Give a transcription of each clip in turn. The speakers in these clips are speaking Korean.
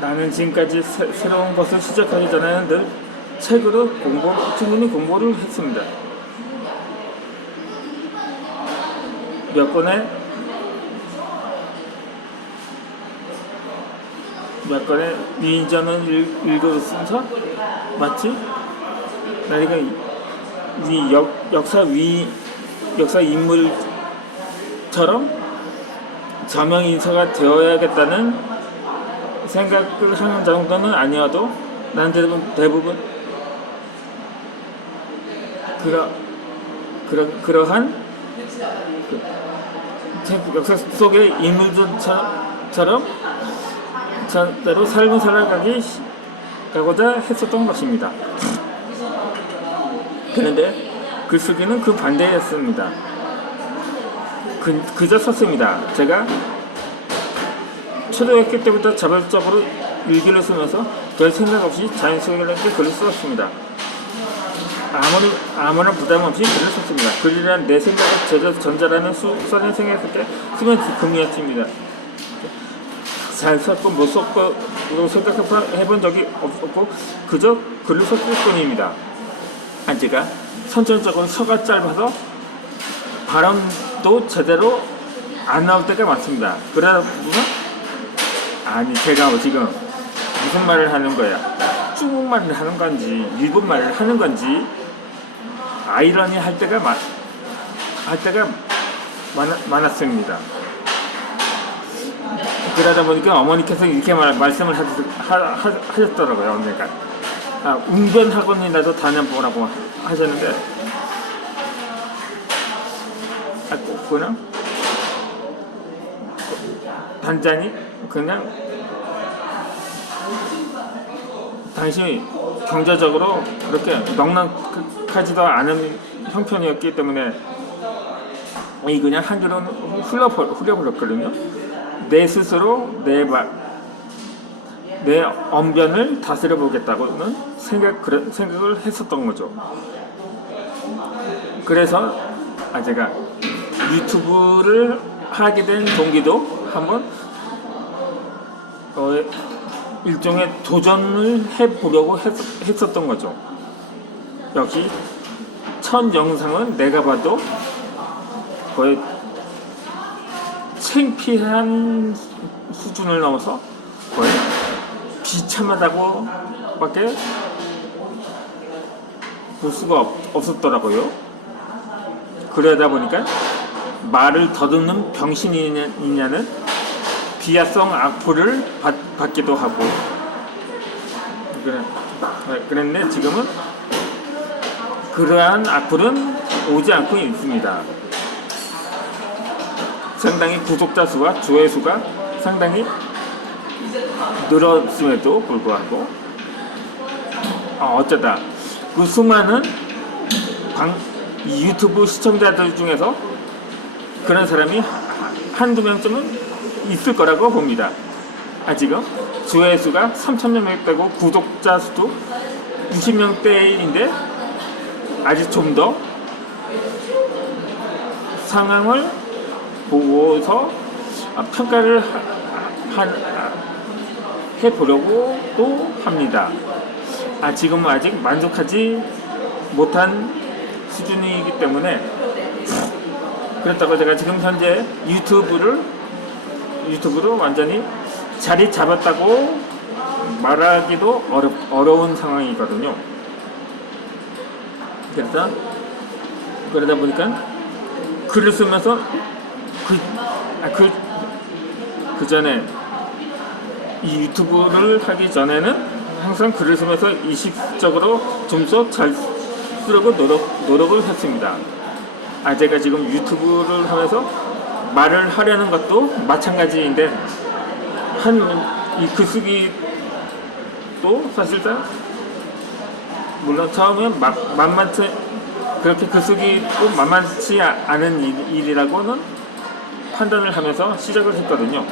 나는 지금까지 새, 새로운 것을 시작하기 전에는 늘 책으로 공부, 충분히 공부를 했습니다. 몇 권의 몇 권의 위인전은 읽- 읽었으면서 맞지? 위 역, 역사 위 역사 인물처럼 저명 인사가 되어야겠다는 생각을 하는 정도는 아니어도 난 대부분, 대부분 그러, 그러, 그러한 그, 책 역사 속의 인물들처럼 저대로 삶을 살아가기 시- 가고자 했었던 것입니다. 그런데 글쓰기는 그 반대였습니다. 그, 그저 썼습니다. 제가 초등학교 때부터 자발적으로 일기를 쓰면서 별 생각 없이 자연스럽게 글을 썼습니다. 아무런, 아무런 부담 없이 글을 썼습니다. 글이란 내 생각을 제대로 전달하는 수, 써낸 생각했을 때 쓰면 금이었습니다. 잘 썼고 못 썼고 생각해본 적이 없었고 그저 글을 썼을 뿐입니다. 아, 제가 선천적으로 혀가 짧아서 발음도 제대로 안 나올 때가 많습니다. 그러다 아니 제가 지금 무슨 말을 하는 거야? 중국말을 하는 건지 일본말을 하는 건지 아이러니 할 때가 많, 할 때가 많, 많았습니다. 그러다 보니까 어머니께서 이렇게 말, 말씀을 하, 하, 하, 하셨더라고요. 그러니까 아, 웅변 학원이라도 다녀보라고 하셨는데 아, 꼭 그냥 단장이 그냥 당신이 경제적으로 그렇게 넉넉하지도 않은 형편이었기 때문에 이 그냥 한 줄은 흘러 흘려버렸거든요. 내 스스로 내 말, 내 언변을 다스려 보겠다고는 생각 생각을 했었던 거죠. 그래서 아 제가 유튜브를 하게 된 동기도 한번 어, 일종의 도전을 해보려고 했, 했었던 거죠. 역시 첫 영상은 내가 봐도 거의 창피한 수준을 넘어서 거의 비참하다고 밖에 볼 수가 없, 없었더라고요. 그러다 보니까 말을 더듬는 병신이냐는 비하성 악플을 받, 받기도 하고 그래, 그랬네 지금은 그러한 악플은 오지 않고 있습니다. 상당히 구독자 수와 조회수가 상당히 늘었음에도 불구하고 어, 어쩌다 그 수많은 방, 이 유튜브 시청자들 중에서 그런 사람이 한두 명쯤은 있을 거라고 봅니다. 아직은 조회수가 3천명 되고 구독자 수도 90명대인데 아직 좀 더 상황을 보고서 아, 평가를 하, 하, 해보려고 또 합니다. 아, 지금은 아직 만족하지 못한 수준이기 때문에 그렇다고 제가 지금 현재 유튜브를 유튜브로 완전히 자리 잡았다고 말하기도 어렵, 어려운 상황이거든요. 그래서 그러다 보니까 글을 쓰면서 그, 아, 그, 그 전에 이 유튜브를 하기 전에는 항상 글을 쓰면서 의식적으로 좀 더 잘 쓰려고 노력, 노력을 했습니다. 아, 제가 지금 유튜브를 하면서 말을 하려는 것도 마찬가지인데, 한, 이 글쓰기도 사실상, 물론 처음엔 마, 만만치, 그렇게 글쓰기도 만만치 않은 일, 일이라고는 판단을 하면서 시작을 했거든요.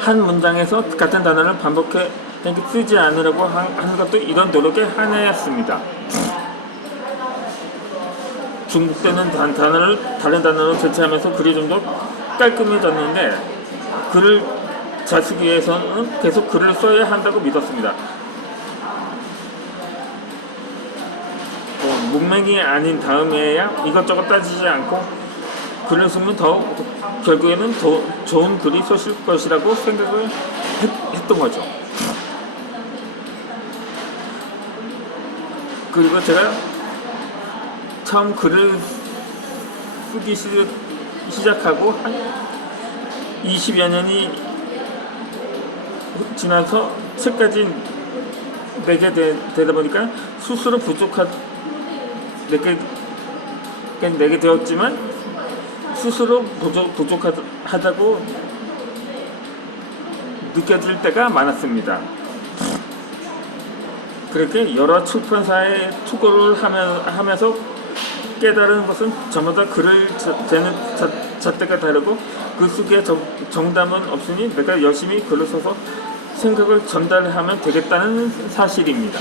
한 문장에서 같은 단어를 반복해 쓰지 않으라고 한- 하는 것도 이런 노력의 하나였습니다. 중국되는 단, 단어를 다른 단어로 대체하면서 글이 좀 더 깔끔해졌는데 글을 잘 쓰기 위해서는 계속 글을 써야 한다고 믿었습니다. 어, 문맥이 아닌 다음에야 이것저것 따지지 않고 글을 쓰면 더 결국에는 더 좋은 글이 쓰실 것이라고 생각을 했, 했던 거죠. 그리고 제가 처음 글을 쓰기 시, 시작하고 한 20여 년이 지나서 책까지 내게 되, 되다 보니까 스스로 부족한 내게 내게 되었지만 스스로 부족, 부족하다고 느껴질 때가 많았습니다. 그렇게 여러 출판사에 투고를 하며, 하면서 깨달은 것은 저마다 글을 자, 잣대가 다르고 그 속에 정, 정답은 없으니 내가 열심히 글을 써서 생각을 전달하면 되겠다는 사실입니다.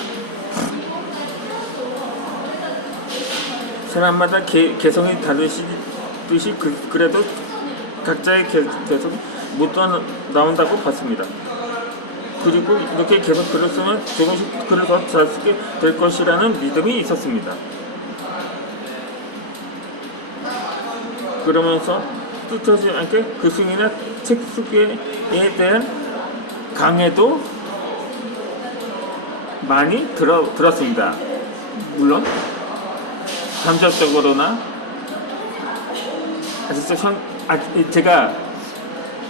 사람마다 개, 개성이 다르시 듯이 그, 그래도 각자의 개, 개성이 묻어 나온다고 봤습니다. 그리고 이렇게 계속 글을 쓰면 조금씩 글을 더 잘 쓰게 될 것이라는 믿음이 있었습니다. 그러면서 뜻하지 않게 글쓰기나 책 쓰기에 대한 강해도 많이 들어, 들었습니다. 물론 감정적으로나 아주 현, 아, 제가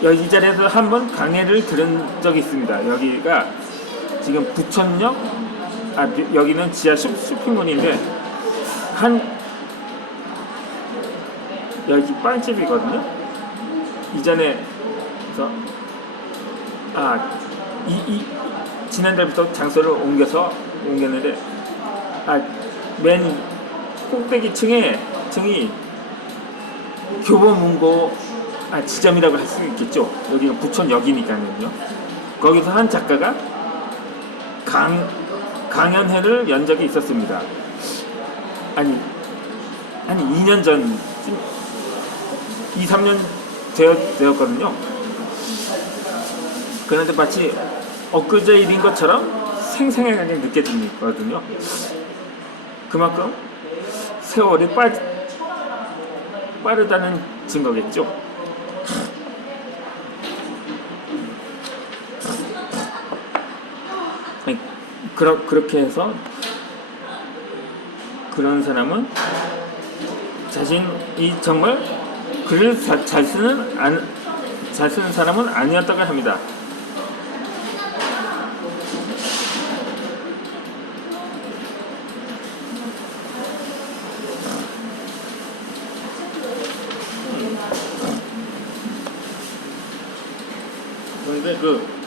여기 이 자리에서 한 번 강의를 들은 적이 있습니다. 여기가 지금 부천역, 아, 여기는 지하 쇼, 쇼핑몰인데, 한, 여기 빵집이거든요. 이전에, 그래서, 아, 이, 이, 지난달부터 장소를 옮겨서 옮겼는데, 아, 맨 꼭대기 층에, 층이 교보문고 아, 지점이라고 할 수 있겠죠. 여기가 부천역이니까요. 거기서 한 작가가 강, 강연회를 연 적이 있었습니다. 아니, 아니, 2년 전, 2, 3년 되었, 되었거든요. 그런데 마치 엊그제 일인 것처럼 생생하게 느껴지거든요. 그만큼 세월이 빠, 빠르다는 증거겠죠. 그러, 그렇게 해서 그런 사람은 자신이 정말 글을 자, 잘 쓰는 안, 잘 쓰는 사람은 아니었다고 합니다. 그런데 그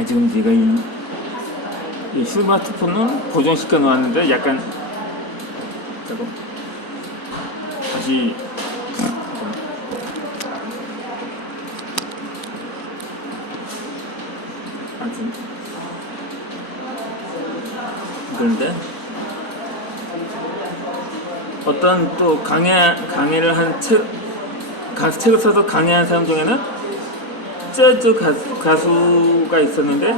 아 지금 제가 이, 이 스마트폰은 고정시켜 놓았는데 약간 잠깐 다시. 하여튼 그런데 어떤 또 강의 강의를 한 책 책을 써서 강의한 사람 중에는 재즈 가수, 가수가 있었는데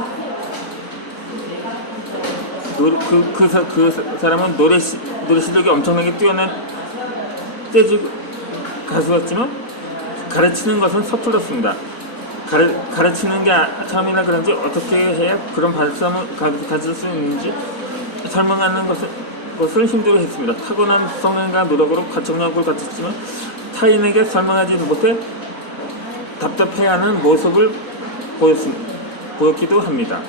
노, 그, 그, 사, 그 사- 사람은 노래, 시, 노래 실력이 엄청나게 뛰어난 재즈 가수였지만 가르치는 것은 서툴렀습니다. 가르, 가르치는 게 아- 처음이나 그런지 어떻게 해야 그런 발성을 가, 가질 수 있는지 설명하는 것을, 것을 힘들어 했습니다. 타고난 성향과 노력으로 가창력을 갖췄지만 타인에게 설명하지 못해 답답해하는 모습을 보였, 보였기도 합니다.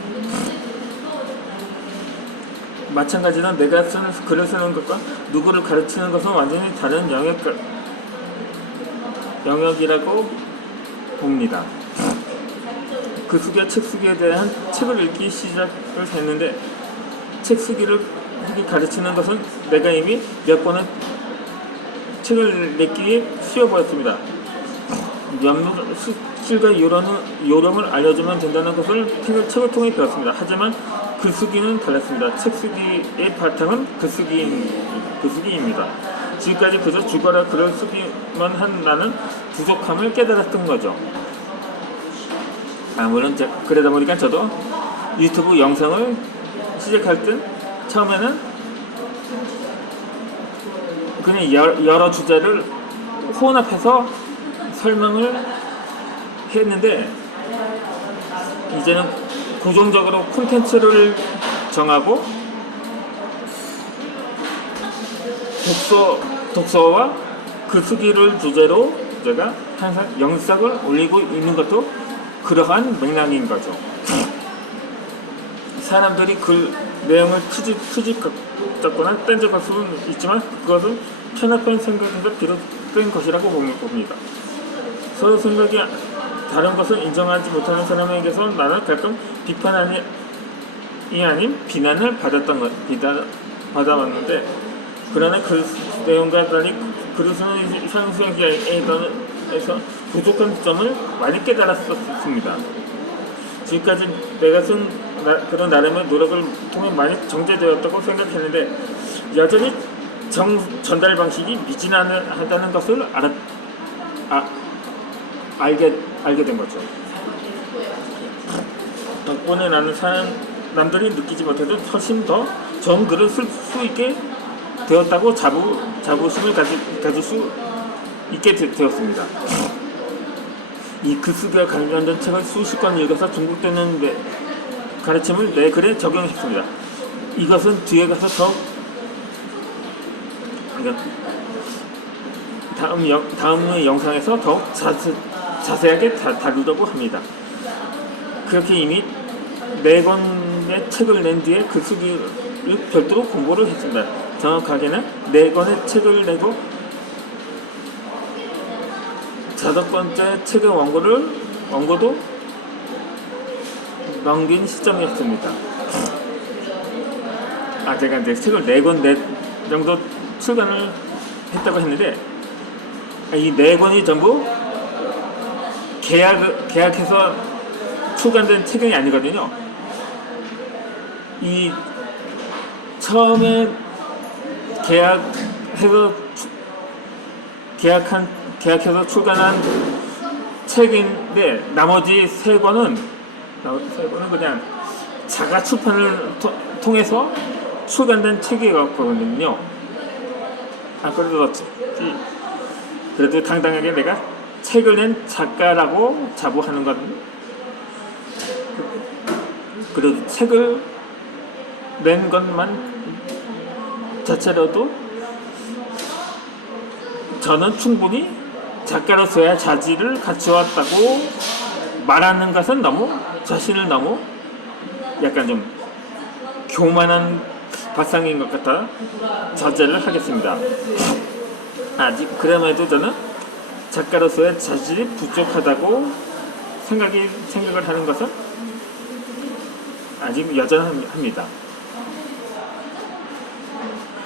마찬가지로 내가 쓰는 글을 쓰는 것과 누구를 가르치는 것은 완전히 다른 영역 영역이라고 봅니다. 그 수기와 책 쓰기에 대한 책을 읽기 시작을 했는데 책 쓰기를 가르치는 것은 내가 이미 몇 번은 책을 내기에 쉬워 보였습니다. 몇몇 수실과 요령을, 요령을 알려주면 된다는 것을 책을, 책을 통해 배웠습니다. 하지만 글쓰기는 달랐습니다. 책 쓰기의 바탕은 글쓰기, 글쓰기입니다. 지금까지 그저 죽어라 글을 쓰기만 한 나는 부족함을 깨달았던 거죠. 아, 물론 제, 그러다 보니까 저도 유튜브 영상을 시작할 때 처음에는 그냥 여러 주제를 혼합해서 설명을 했는데 이제는 고정적으로 콘텐츠를 정하고 독서 독서와 글쓰기를 주제로 제가 항상 영상을 올리고 있는 것도 그러한 맥락인 거죠. 사람들이 그 내용을 투집, 투집 잡거나 딴적할 수는 있지만 그것은 편협한 생각에서 비롯된 것이라고 봅니다. 서로 생각이 다른 것을 인정하지 못하는 사람에게서 나는 가끔 비판이 아닌 비난을 받았던 것, 비난, 받아왔는데 그러나 그 내용과 달리 글을 쓰는 상수기에서 부족한 점을 많이 깨달았었습니다. 지금까지 내가 쓴 나- 그런 나름의 노력을 통해 많이 정제되었다고 생각했는데 여전히 정, 전달 방식이 미진하다는 것을 알았, 아, 알게, 알게 된 거죠. 덕분에 나는 사람, 남들이 느끼지 못해도 훨씬 더 좋은 글을 쓸 수 있게 되었다고 자부, 자부심을 가지, 가질 수 있게 되, 되었습니다. 이 글쓰기와 관련된 책을 수십 권 읽어서 중복되는 내, 가르침을 내 글에 적용했습니다. 이것은 뒤에 가서 더 다음 영, 다음의 영상에서 더욱 자세, 자세하게 다, 다루려고 합니다. 그렇게 이미 네 권의 책을 낸 뒤에 글쓰기를 별도로 공부를 했습니다. 정확하게는 네 권의 책을 내고 다섯 번째 책의 원고를 원고도 넘긴 시점이었습니다. 아 제가 이제 책을 네 권 네 정도 출간을 했다고 했는데 이 네 권이 전부 계약 계약해서 출간된 책이 아니거든요. 이 처음에 계약해서 추- 계약한 계약해서 출간한 책인데 나머지 세 권은 세 권은 그냥 자가 출판을 토- 통해서 출간된 책이었거든요. 아 그래도 그래도 당당하게 내가 책을 낸 작가라고 자부하는 건 그래도 책을 낸 것만 자체로도 저는 충분히 작가로서의 자질을 갖추었다고 말하는 것은 너무 자신을 너무 약간 좀 교만한 발상인 것 같아 자제를 하겠습니다. 아직 그럼에도 저는 작가로서의 자질이 부족하다고 생각이 생각을 하는 것은 아직 여전합니다.